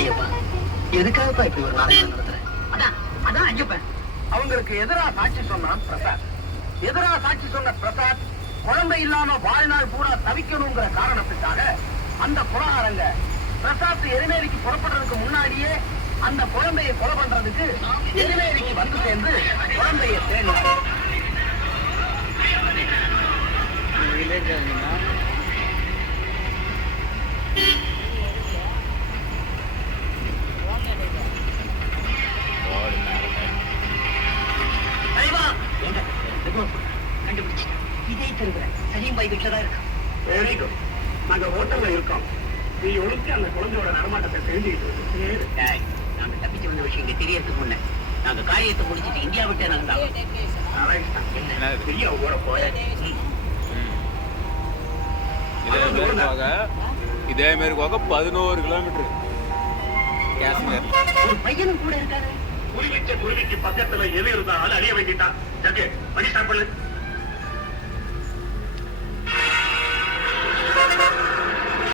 ஐயப்பா, எதுக்காகப்பா இப்படி ஒரு நாடகம் நடத்துறேன்? அதான் ஐயப்பன் அவங்களுக்கு எதிரா சாட்சி சொன்னான் பிரசாத். எதிரா சாட்சி சொன்ன பிரசாத் குழந்தை இல்லாம வாழ்நாள் பூரா தவிக்கணுங்கிற காரணத்துக்காக அந்த குலகாரங்க பிரசாத் எரிமேலிக்கு புறப்படுறதுக்கு முன்னாடியே அந்த குழந்தையை கொலை பண்றதுக்கு எரிமேலிக்கு வந்து சேர்ந்து குழந்தைய தேடினாங்க. இதே திருவிழா சலீம்பாய் வீட்டுல தான் இருக்கு. Very good. நாங்க ஹோட்டல்ல இருக்கோம். நீ ஒழுங்கு அந்த குழந்தையோட நடமாட்டத்தை தெரிஞ்சுக்கிட்டு நாங்க தப்பிச்சு வந்த விஷயம் இங்க தெரியறதுக்கு முன்ன நாங்க காரியத்தை முடிச்சுட்டு இந்தியா விட்டே நாங்க ஊற போய இதே மாதிரி போக 11 கிலோமீட்டர் காஷ்மீர். ஒரு பையனும் கூட இருக்காரு. குருவிக்கு பக்கத்துல எது இருந்தாலும் அழிய வேண்டிட்டான். மணி ஸ்டார்ட் பண்ணு.